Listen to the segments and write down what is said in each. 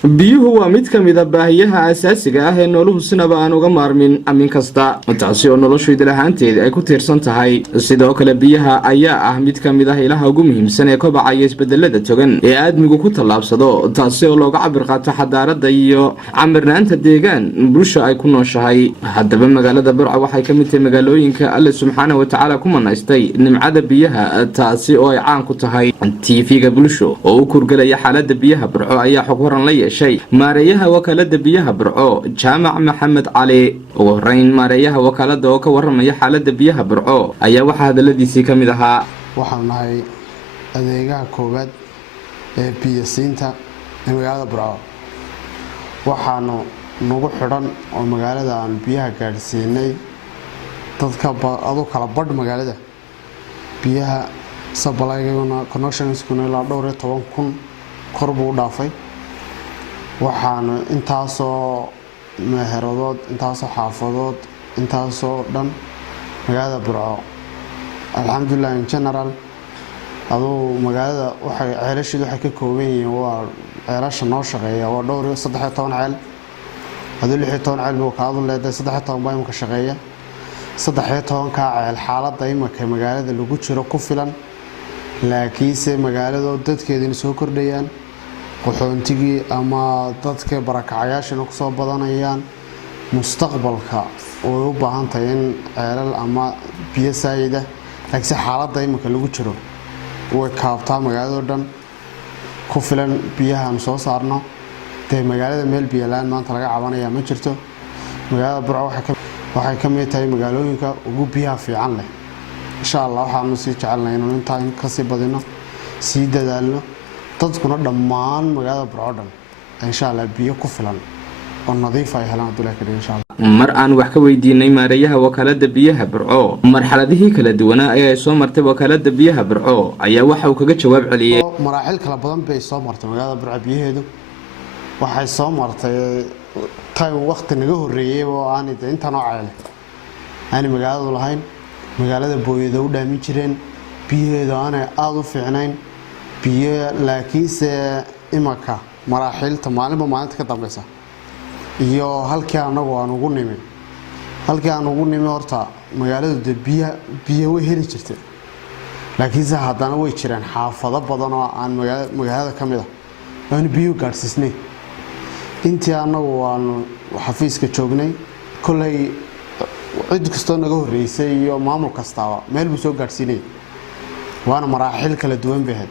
biyuhu waa mid ka mid ah baahiyaha aasaasiga ah ee noloshu sinaba aan uga maarmin amin kasta taasi oo noloshu idil ahaanteeda ay ku tiirsan tahay sidoo kale biyaha ayaa ah mid ka mid ah ilaha ugu muhiimsan ee kobaca iyo isbedelada togan ee aadmigu ku tallaabsado taasi oo looga cabir qaato xadaarada iyo camirnaanta deegaan bulsho ay ku nooshahay haddaba magaalada Burco waxay ka mid tahay magaalooyinka Alle subxaanahu wa ta'ala ku manaystay nimcada biyaha taasi oo ay caan ku tahay TV-ga bulsho oo u kurgalaya xaaladda biyaha Burco ayaa xog waran la maareeyaha wakaalada biyaha Burco Jaamac Maxamed Cali oo horeyn maareeyaha wakaalada oo ka waramaya xaaladda biyaha Burco ayaa waxa hadaladiisii kamid ahaa waxaan nahay adeegaha koobaad ee biyo siinta ee magaalada Burco waxaanu nagu xidhan oo magaalada aan biyaha gaarsiinay dadka adu kala badh magaalada biyaha supply-guna connections-kuna ilaa dhowr iyo 10,000 kor buu dhaafay waxaanu intaasoo meeheradood intaasoo xaafadood intaasoo dhan magaalada Burco alxamdulillah in general adoo magaalada waxay ceelashidu waxay ka kooban yihiin waa ceelasha noo shaqeeya waa dhowr iyo 13 ceel adoo 16 ceel buu kaadu leedahay 13 baa imka shaqeeya 13 ka ceel xaaladda imka magaalada lagu jiro ku filan laakiinse magaalada dadkeedina soo kordhayaan qoxoontigii ama dadka barakacayaashana ku soo badanayaan mustaqbalka oo u baahan tahay in ceelal ama biyo saayida laakiin xaaladda imka lagu jiro way kaabtaa magaalada dhan ku filan biyaha soo saarno ee magaalada meel biyo laan maanta laga cabanaya ma jirto magaalada Burco waxay ka mid tahay magaalooyinka ugu biyaha fiican leh insha Allah waxaanu sii jecelnahay inaan intaan ka sii badino sii dadaalno dadkuna dhammaan magaalada Burco dhan insha Allah biyo ku filan oo nadiif ah helaan duleeka insha Allah mar aan wax ka weydiinay maareeyaha wakaalada biyaha Burco marxaladihii kala duwan ee soo martay wakaalada biyaha Burco ayaa waxa uu kaga jawaab celiyay maraaxil kala badan bay soo martay magaalada Burco biyaheedu waxay soo martay tay waqti naga horeeyay oo aan inta noo ceelay aan magaalada lahayn magaalada booyada u dhaamin jireen biyaheedu aan aad u fiicnayn biyo laakiinse imaka maraaxilta maalinta ka dambaysa iyo halkii anagu aan ugu nimi horta magaalada biyo way heli jirtay laakiinse haddana way jiraan xaafado badan oo aan magaalada ka mid ah aan biyo gaarsiisnay intii anagu aan xafiiska joognay kulay cid kastoo naga horeysay iyo maamul kastaba meel buu soo gaarsiinay waana maraaxil kala duwan baa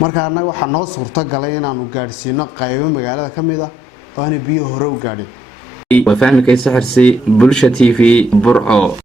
marka anaga waxa noo suurta galay inaanu gaarsiino qaybo magaalada ka mid ah oo aan biyo hore u gaadhin waa fahmi kaysa xirsi bulsha TV Burco.